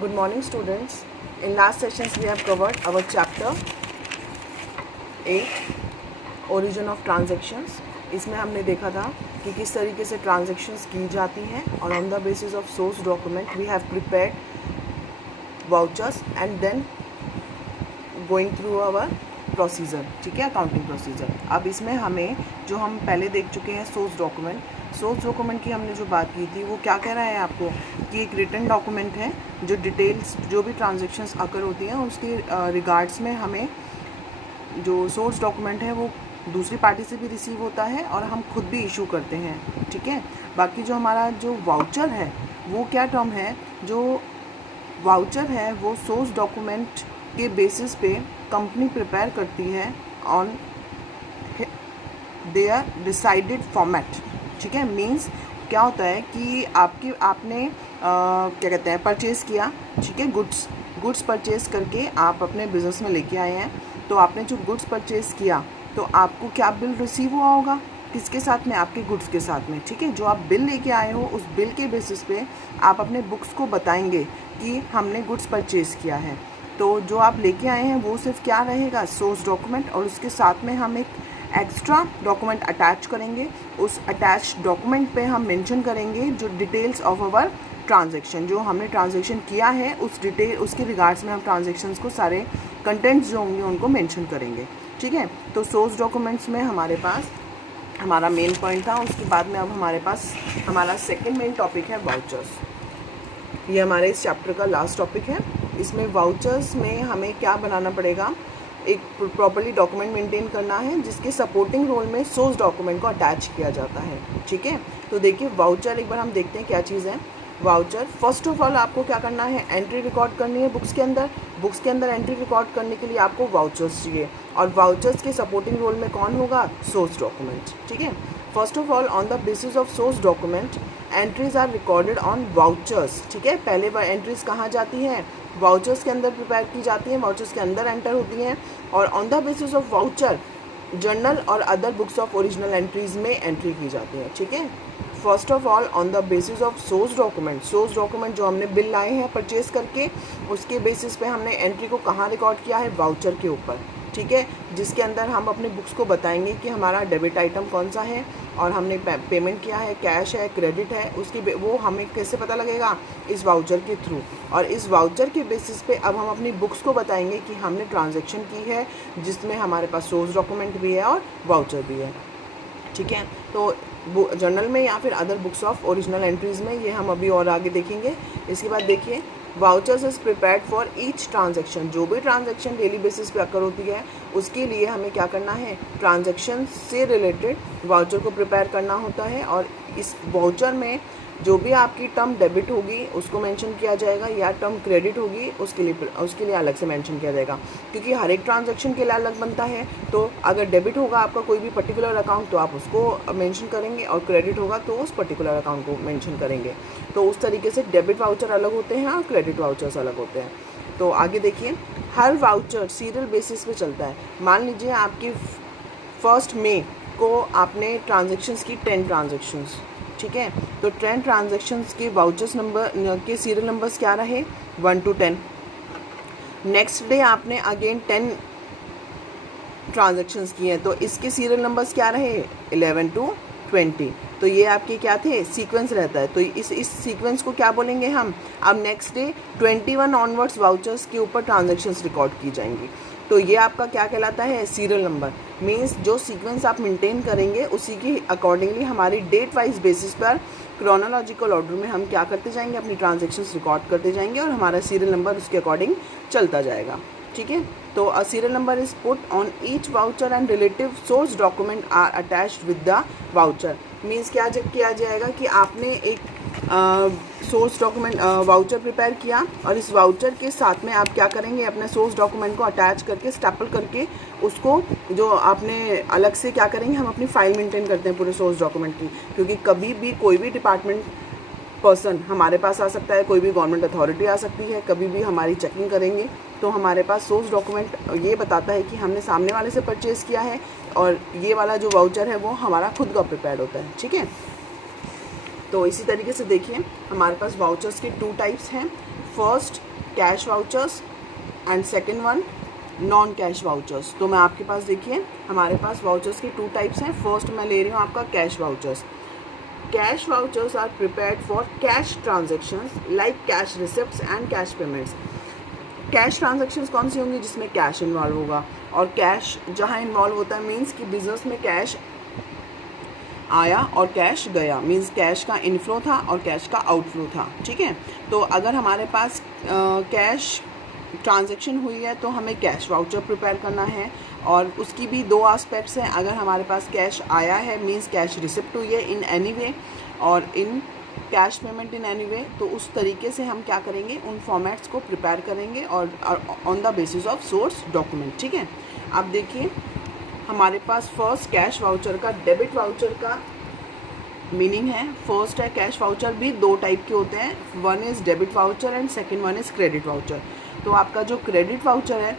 Good morning, students. In last sessions we have covered our chapter 8 Origin of Transactions. इसमें हमने देखा था कि किस तरीके से ट्रांजेक्शन्स की जाती हैं और on the basis of source document we have prepared vouchers and then going through our procedure. ठीक है, अकाउंटिंग प्रोसीजर. अब इसमें हमें जो हम पहले देख चुके हैं सोर्स डॉक्यूमेंट की हमने जो बात की थी वो क्या कह रहा है आपको कि एक रिटन डॉक्यूमेंट है जो डिटेल्स जो भी ट्रांजेक्शन्स अकर होती हैं उसके रिगार्ड्स में हमें जो सोर्स डॉक्यूमेंट है वो दूसरी पार्टी से भी रिसीव होता है और हम खुद भी इशू करते हैं. ठीक है, बाकी जो हमारा जो वाउचर है वो क्या टर्म है, जो वाउचर है वो सोर्स डॉक्यूमेंट के बेसिस पे कंपनी प्रिपेयर करती है ऑन देयर डिसाइडेड फॉर्मेट. ठीक है, मीन्स क्या होता है कि आपने क्या कहते हैं परचेज़ किया. ठीक है, गुड्स परचेज़ करके आप अपने बिज़नेस में लेके आए हैं. तो आपने जो गुड्स परचेज़ किया तो आपको क्या बिल रिसीव हुआ होगा, किसके साथ में, आपके गुड्स के साथ में. ठीक है, जो आप बिल लेके आए हो उस बिल के बेसिस पे आप अपने बुक्स को बताएंगे कि हमने गुड्स परचेज़ किया है. तो जो आप लेके आए हैं वो सिर्फ क्या रहेगा, सोर्स डॉक्यूमेंट, और उसके साथ में हम एक एक्स्ट्रा डॉक्यूमेंट अटैच करेंगे. उस अटैच डॉक्यूमेंट पे हम मेंशन करेंगे जो डिटेल्स ऑफ आवर ट्रांजैक्शन, जो हमने ट्रांजैक्शन किया है उस डिटेल उसके रिगार्ड्स में हम ट्रांजैक्शंस को सारे कंटेंट्स जो होंगे उनको मेंशन करेंगे. ठीक है, तो सोर्स डॉक्यूमेंट्स में हमारे पास हमारा मेन पॉइंट था. उसके बाद में अब हमारे पास हमारा सेकेंड मेन टॉपिक है वाउचर्स. ये हमारे इस चैप्टर का लास्ट टॉपिक है. इसमें वाउचर्स में हमें क्या बनाना पड़ेगा, एक प्रॉपर्ली डॉक्यूमेंट मेंटेन करना है जिसके सपोर्टिंग रोल में सोर्स डॉक्यूमेंट को अटैच किया जाता है. ठीक है, तो देखिए वाउचर एक बार हम देखते हैं क्या चीज़ है. वाउचर फर्स्ट ऑफ ऑल आपको क्या करना है, एंट्री रिकॉर्ड करनी है बुक्स के अंदर एंट्री रिकॉर्ड करने के लिए आपको वाउचर्स चाहिए. और वाउचर्स के सपोर्टिंग रोल में कौन होगा, सोर्स डॉक्यूमेंट. ठीक है, first of all on the basis of source document entries are recorded on vouchers. ठीक है, पहले वह एंट्रीज कहाँ जाती हैं, वाउचर्स के अंदर प्रिपेयर की जाती हैं, वाउचर्स के अंदर एंटर होती हैं. और on the basis of voucher journal और other books of original entries में एंट्री की जाती है. ठीक है, first of all on the basis of source document जो हमने बिल लाए हैं परचेज करके उसके बेसिस पे हमने एंट्री को कहाँ रिकॉर्ड किया है, वाउचर के ऊपर. ठीक है, जिसके अंदर हम अपने बुक्स को बताएंगे कि हमारा डेबिट आइटम कौन सा है और हमने पेमेंट किया है, कैश है, क्रेडिट है, उसकी वो हमें कैसे पता लगेगा, इस वाउचर के थ्रू. और इस वाउचर के बेसिस पे अब हम अपनी बुक्स को बताएंगे कि हमने ट्रांजैक्शन की है जिसमें हमारे पास सोर्स डॉक्यूमेंट भी है और वाउचर भी है. ठीक है, तो जर्नल में या फिर other books of original entries में, ये हम अभी और आगे देखेंगे. इसके बाद देखिए vouchers is prepared for each transaction. जो भी ट्रांजैक्शन डेली बेसिस पे अकर होती है उसके लिए हमें क्या करना है, ट्रांजैक्शन से रिलेटेड वाउचर को प्रिपेयर करना होता है. और इस वाउचर में जो भी आपकी टर्म डेबिट होगी उसको मेंशन किया जाएगा या टर्म क्रेडिट होगी उसके लिए अलग से मेंशन किया जाएगा, क्योंकि हर एक ट्रांजैक्शन के लिए अलग बनता है. तो अगर डेबिट होगा आपका कोई भी पर्टिकुलर अकाउंट तो आप उसको मेंशन करेंगे और क्रेडिट होगा तो उस पर्टिकुलर अकाउंट को मेंशन करेंगे. तो उस तरीके से डेबिट वाउचर अलग होते हैं और क्रेडिट वाउचर्स अलग होते हैं. तो आगे देखिए, हर वाउचर सीरियल बेसिस पे चलता है. मान लीजिए आपकी 1 मई को आपने ट्रांजेक्शन्स की 10 ट्रांजेक्शन्स. ठीक है, तो 10 ट्रांजेक्शन्स के वाउचर्स नंबर के सीरियल नंबर्स क्या रहे, 1 to 10. नेक्स्ट डे आपने अगेन 10 ट्रांजेक्शन्स किए हैं तो इसके सीरियल नंबर्स क्या रहे, 11 to 20. तो ये आपके क्या थे, सीक्वेंस रहता है. तो इस सीक्वेंस को क्या बोलेंगे हम. अब नेक्स्ट डे 21 ऑनवर्ड्स वाउचर्स के ऊपर ट्रांजेक्शन्स रिकॉर्ड की जाएंगी. तो ये आपका क्या कहलाता है, सीरियल नंबर. मीन्स जो सीक्वेंस आप मेंटेन करेंगे उसी की अकॉर्डिंगली हमारी डेट वाइज बेसिस पर क्रोनोलॉजिकल ऑर्डर में हम क्या करते जाएंगे, अपनी ट्रांजेक्शन्स रिकॉर्ड करते जाएंगे और हमारा सीरियल नंबर उसके अकॉर्डिंग चलता जाएगा. ठीक है, तो a serial number is put on each voucher and relative source document are attached with the voucher. Means क्या किया जाएगा कि आपने एक सोर्स डॉक्यूमेंट वाउचर प्रिपेयर किया और इस वाउचर के साथ में आप क्या करेंगे, अपने सोर्स डॉक्यूमेंट को अटैच करके स्टेपल करके उसको जो आपने अलग से क्या करेंगे, हम अपनी फाइल मेंटेन करते हैं पूरे सोर्स डॉक्यूमेंट की. क्योंकि कभी भी कोई भी डिपार्टमेंट पर्सन हमारे पास आ सकता है, कोई भी गवर्नमेंट अथॉरिटी आ सकती है, कभी भी हमारी चेकिंग करेंगे तो हमारे पास सोर्स डॉक्यूमेंट ये बताता है कि हमने सामने वाले से परचेज़ किया है और ये वाला जो वाउचर है वो हमारा खुद का प्रिपेयर्ड होता है. ठीक है, तो इसी तरीके से देखिए हमारे पास वाउचर्स के 2 टाइप्स हैं, first cash vouchers and second one non cash vouchers. तो मैं आपके पास देखिए हमारे पास वाउचर्स के 2 टाइप्स हैं। फर्स्ट मैं ले रही हूँ आपका cash vouchers. Cash vouchers are prepared for cash transactions like cash receipts and cash payments. Cash transactions कौन सी होंगी? जिसमें कैश इन्वॉल्व होगा, और कैश जहाँ इन्वॉल्व होता है मीन्स कि बिजनेस में कैश आया और कैश गया, मीन्स कैश का इनफ्लो था और कैश का आउटफ्लो था। ठीक है, तो अगर हमारे पास कैश ट्रांजैक्शन हुई है तो हमें कैश वाउचर प्रिपेयर करना है, और उसकी भी 2 एस्पेक्ट्स हैं। अगर हमारे पास कैश आया है मीन्स कैश रिसिप्ट हुई है इन एनी वे, और in cash payment in any way, तो उस तरीके से हम क्या करेंगे, उन फॉर्मेट्स को प्रिपेयर करेंगे और on the basis of source document. ठीक है, अब देखिए हमारे पास फर्स्ट कैश वाउचर का, डेबिट वाउचर का मीनिंग है। फर्स्ट है कैश वाउचर भी 2 टाइप के होते हैं, one is debit voucher and second one is credit voucher. तो आपका जो क्रेडिट वाउचर है,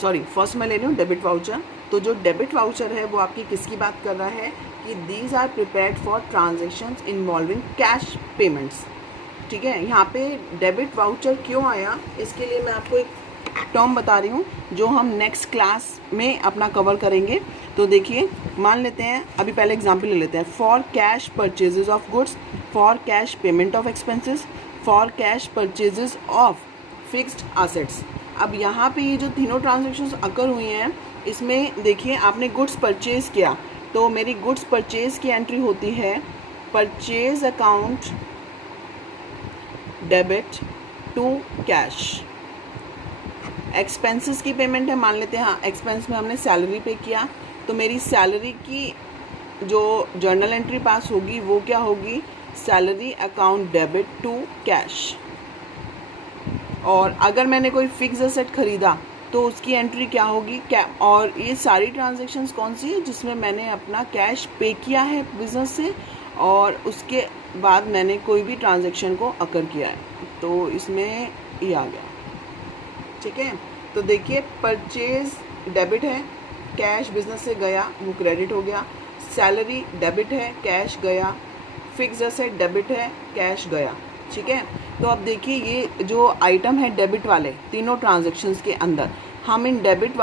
सॉरी फर्स्ट मैं ले रही हूँ डेबिट वाउचर। तो जो डेबिट वाउचर है वो आपकी किसकी बात कर रहा है कि these are prepared for transactions involving cash payments. ठीक है, यहाँ पे डेबिट वाउचर क्यों आया, इसके लिए मैं आपको एक टर्म बता रही हूँ जो हम नेक्स्ट क्लास में अपना कवर करेंगे। तो देखिए मान लेते हैं, अभी पहले एग्जांपल ले लेते हैं। For cash purchases of goods, for cash payment of expenses, for cash purchases of fixed assets. अब यहाँ पे ये जो तीनों ट्रांजेक्शन्स अकर हुई हैं, इसमें देखिए आपने गुड्स परचेज़ किया, तो मेरी गुड्स परचेज़ की एंट्री होती है purchase account debit to cash. Expenses की पेमेंट है, मान लेते हैं हाँ एक्सपेंस में हमने सैलरी पे किया, तो मेरी सैलरी की जो जर्नल एंट्री पास होगी वो क्या होगी, salary account debit to cash. और अगर मैंने कोई फिक्स एसेट ख़रीदा तो उसकी एंट्री क्या होगी, और ये सारी ट्रांजैक्शंस कौन सी है जिसमें मैंने अपना कैश पे किया है बिज़नेस से, और उसके बाद मैंने कोई भी ट्रांजैक्शन को अकर किया है, तो इसमें ये आ गया। ठीक है, तो देखिए परचेज डेबिट है, कैश बिजनेस से गया वो क्रेडिट हो गया, सैलरी डेबिट है, कैश गया, फिक्स एसेट डेबिट है, कैश गया। ठीक है, तो अब देखिए ये जो आइटम है डेबिट वाले तीनों ट्रांजैक्शंस के अंदर, हम इन डेबिट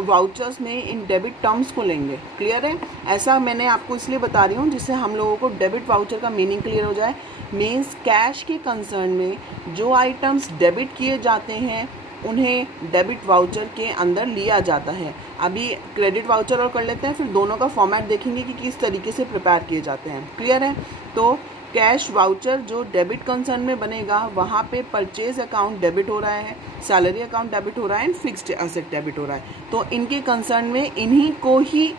वाउचर्स में इन डेबिट टर्म्स को लेंगे। क्लियर है, ऐसा मैंने आपको इसलिए बता रही हूँ जिससे हम लोगों को डेबिट वाउचर का मीनिंग क्लियर हो जाए। मीन्स कैश के कंसर्न में जो आइटम्स डेबिट किए जाते हैं उन्हें डेबिट वाउचर के अंदर लिया जाता है। अभी क्रेडिट वाउचर और कर लेते हैं, फिर दोनों का फॉर्मेट देखेंगे कि किस तरीके से प्रिपेयर किए जाते हैं। क्लियर है, तो कैश वाउचर जो डेबिट कंसर्न में बनेगा वहाँ पे परचेज अकाउंट डेबिट हो रहा है, सैलरी अकाउंट डेबिट हो रहा है एंड फिक्स्ड एसेट डेबिट हो रहा है। तो इनके कंसर्न में इन्हीं को ही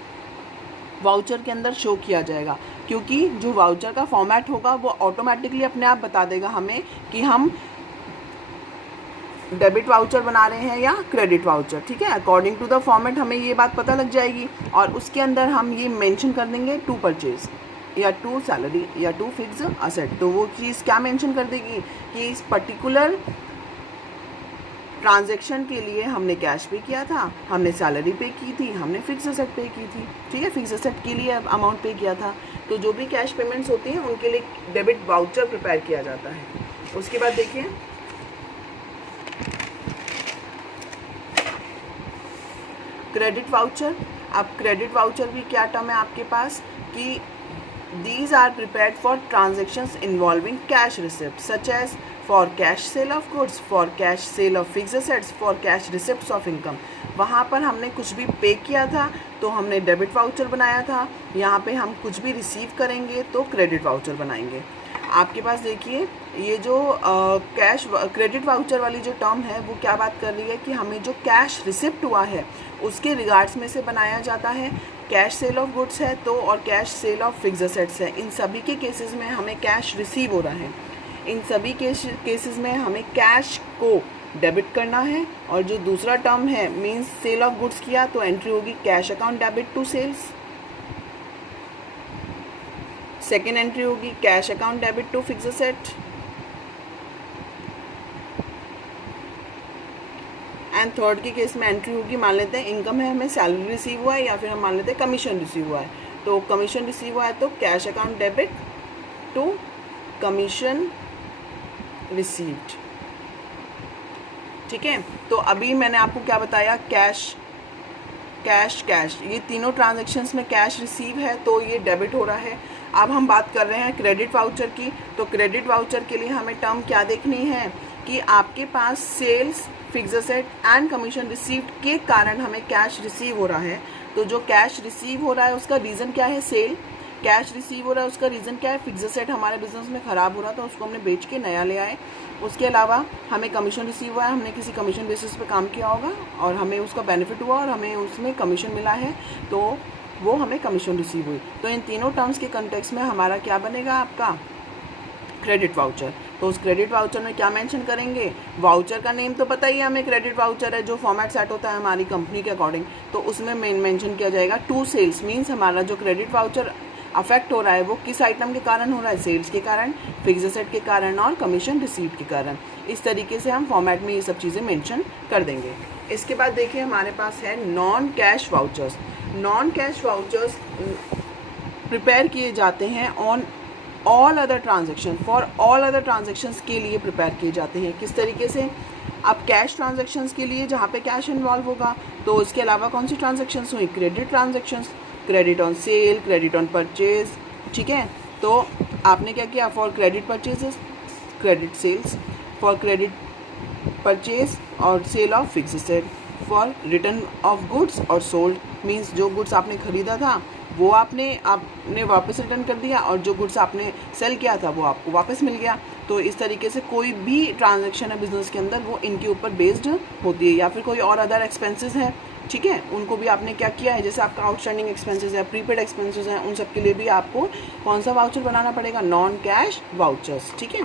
वाउचर के अंदर शो किया जाएगा, क्योंकि जो वाउचर का फॉर्मेट होगा वो ऑटोमेटिकली अपने आप बता देगा हमें कि हम डेबिट वाउचर बना रहे हैं या क्रेडिट वाउचर। ठीक है, अकॉर्डिंग टू द फॉर्मेट हमें ये बात पता लग जाएगी, और उसके अंदर हम ये मेंशन कर देंगे टू परचेज या टू सैलरी या टू फिक्स असेट। तो वो चीज़ क्या मेंशन कर देगी कि इस पर्टिकुलर ट्रांजैक्शन के लिए हमने कैश पे किया था, हमने सैलरी पे की थी, हमने फिक्स एसेट पे की थी। ठीक है, फिक्स एसेट के लिए अमाउंट पे किया था। तो जो भी कैश पेमेंट्स होती हैं उनके लिए डेबिट वाउचर प्रिपेयर किया जाता है। उसके बाद देखिए क्रेडिट वाउचर। अब क्रेडिट वाउचर भी क्या टर्म है आपके पास कि these are prepared for transactions involving cash receipt such as for cash sale of goods, for cash sale of fix assets, for cash receipts of income. वहाँ पर हमने कुछ भी पे किया था तो हमने डेबिट वाउचर बनाया था, यहाँ पे हम कुछ भी रिसीव करेंगे तो क्रेडिट वाउचर बनाएंगे। आपके पास देखिए ये जो कैश क्रेडिट वाउचर वाली जो टर्म है वो क्या बात कर रही है कि हमें जो कैश रिसिप्ट हुआ है उसके रिगार्ड्स में से बनाया जाता है। कैश सेल ऑफ गुड्स है तो, और cash sale of fix assets है, इन सभी के केसेस में हमें कैश रिसीव हो रहा है। इन सभी केसेस में हमें कैश को डेबिट करना है। और जो दूसरा टर्म है मींस सेल ऑफ गुड्स किया तो एंट्री होगी cash account debit to sales. Second entry होगी cash account debit to fix asset. And third के केस में एंट्री होगी, मान लेते हैं इनकम है, हमें सैलरी रिसीव हुआ है या फिर हम मान लेते हैं कमीशन रिसीव हुआ है, तो कमीशन रिसीव हुआ है तो cash account debit to commission received. ठीक है, तो अभी मैंने आपको क्या बताया, कैश कैश कैश, ये तीनों ट्रांजैक्शंस में कैश रिसीव है तो ये डेबिट हो रहा है। अब हम बात कर रहे हैं क्रेडिट वाउचर की। तो क्रेडिट वाउचर के लिए हमें टर्म क्या देखनी है कि आपके पास sales, fixed asset and commission received के कारण हमें कैश रिसीव हो रहा है। तो जो कैश रिसीव हो रहा है उसका रीज़न क्या है, सेल। कैश रिसीव हो रहा है उसका रीज़न क्या है, फिक्स्ड एसेट हमारे बिजनेस में ख़राब हो रहा था, उसको हमने बेच के नया ले आए। उसके अलावा हमें कमीशन रिसीव हुआ है, हमने किसी कमीशन बेसिस पे काम किया होगा और हमें उसका बेनिफिट हुआ और हमें उसमें कमीशन मिला है, तो वो हमें कमीशन रिसीव हुई। तो इन तीनों टर्म्स के कंटेक्स्ट में हमारा क्या बनेगा, आपका क्रेडिट वाउचर। तो उस क्रेडिट वाउचर में क्या मेंशन करेंगे, वाउचर का नेम तो पता ही है हमें, क्रेडिट वाउचर है, जो फॉर्मेट सेट होता है हमारी कंपनी के अकॉर्डिंग। तो उसमें मेंशन किया जाएगा टू सेल्स, मीन्स हमारा जो क्रेडिट वाउचर अफेक्ट हो रहा है वो किस आइटम के कारण हो रहा है, सेल्स के कारण, फिक्स्ड एसेट के कारण और कमीशन रिसीव के कारण। इस तरीके से हम फॉर्मेट में ये सब चीज़ें मेंशन कर देंगे। इसके बाद देखिए हमारे पास है non cash vouchers. Non cash vouchers prepare किए जाते हैं on all other transaction, for all other transactions के लिए प्रिपेयर किए जाते हैं। किस तरीके से, अब कैश ट्रांजेक्शन्स के लिए जहाँ पे कैश इन्वॉल्व होगा, तो इसके अलावा कौन सी ट्रांजेक्शन्स हुई, credit transactions, credit on sale, credit on purchase. ठीक है, तो आपने क्या किया, for credit purchases credit sales, for credit purchase और sale of fixed asset, for return of goods और सोल्ड, मीन्स जो गुड्स आपने ख़रीदा था वो आपने वापस रिटर्न कर दिया और जो गुड्स आपने सेल किया था वो आपको वापस मिल गया। तो इस तरीके से कोई भी ट्रांजैक्शन है बिजनेस के अंदर वो इनके ऊपर बेस्ड होती है। या फिर कोई और अदर एक्सपेंसेस हैं, ठीक है, उनको भी आपने क्या किया है, जैसे आपका आउटस्टैंडिंग एक्सपेंसेस है, प्रीपेड एक्सपेंसेस हैं, उन सब के लिए भी आपको कौन सा वाउचर बनाना पड़ेगा, नॉन कैश वाउचर्स। ठीक है,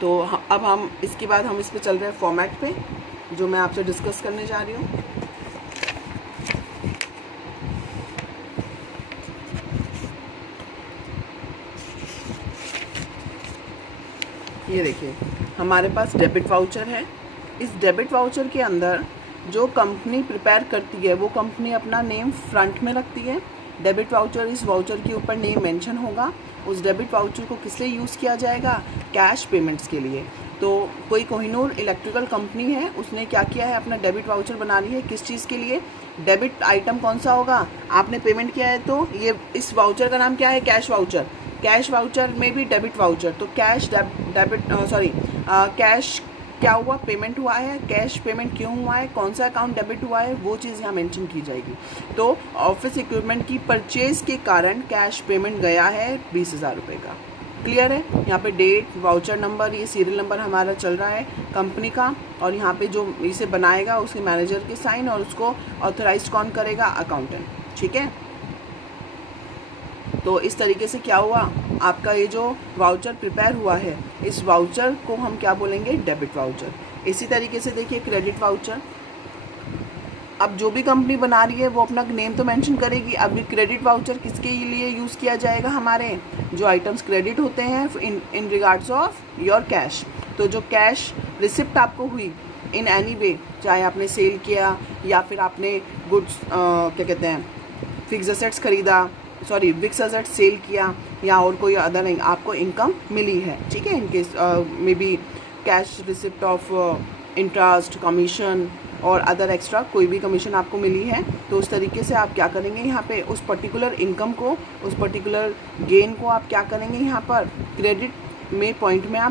तो अब हम इसके बाद हम इस पर चल रहे हैं फॉर्मेट पे, जो मैं आपसे डिस्कस करने जा रही हूँ। ये देखिए हमारे पास डेबिट वाउचर है। इस डेबिट वाउचर के अंदर जो कंपनी प्रिपेयर करती है वो कंपनी अपना नेम फ्रंट में रखती है। डेबिट वाउचर, इस वाउचर के ऊपर नेम मेंशन होगा। उस डेबिट वाउचर को किस लिए यूज़ किया जाएगा, कैश पेमेंट्स के लिए। तो कोई कोहिनूर इलेक्ट्रिकल कंपनी है, उसने क्या किया है, अपना डेबिट वाउचर बना रही है, किस चीज़ के लिए, डेबिट आइटम कौन सा होगा, आपने पेमेंट किया है तो ये इस वाउचर का नाम क्या है, कैश वाउचर। कैश वाउचर में भी डेबिट वाउचर, तो कैश कैश क्या हुआ, पेमेंट हुआ है, कैश पेमेंट क्यों हुआ है, कौन सा अकाउंट डेबिट हुआ है, वो चीज़ यहाँ मेंशन की जाएगी। तो ऑफिस इक्विपमेंट की परचेज के कारण कैश पेमेंट गया है 20,000 रुपये का। क्लियर है, यहाँ पे डेट, वाउचर नंबर, ये सीरियल नंबर हमारा चल रहा है कंपनी का, और यहाँ पे जो इसे बनाएगा उसके मैनेजर के साइन, और उसको ऑथराइज कौन करेगा, अकाउंटेंट। ठीक है, तो इस तरीके से क्या हुआ, आपका ये जो वाउचर प्रिपेयर हुआ है, इस वाउचर को हम क्या बोलेंगे, डेबिट वाउचर। इसी तरीके से देखिए क्रेडिट वाउचर, अब जो भी कंपनी बना रही है वो अपना नेम तो मेंशन करेगी। अब ये क्रेडिट वाउचर किसके लिए यूज़ किया जाएगा, हमारे जो आइटम्स क्रेडिट होते हैं in regards of your cash. तो जो कैश रिसिप्ट आपको हुई इन एनी वे, चाहे आपने सेल किया या फिर आपने गुड्स क्या कहते हैं फिक्स्ड एसेट्स खरीदा, सॉरी फिक्स्ड एसेट्स सेल किया, या और कोई अदर आपको इनकम मिली है, ठीक है, इनके may be cash receipt of interest, commission और अदर एक्स्ट्रा कोई भी कमीशन आपको मिली है, तो उस तरीके से आप क्या करेंगे, यहाँ पे उस पर्टिकुलर इनकम को, उस पर्टिकुलर गेन को आप क्या करेंगे, यहाँ पर क्रेडिट में पॉइंट में आप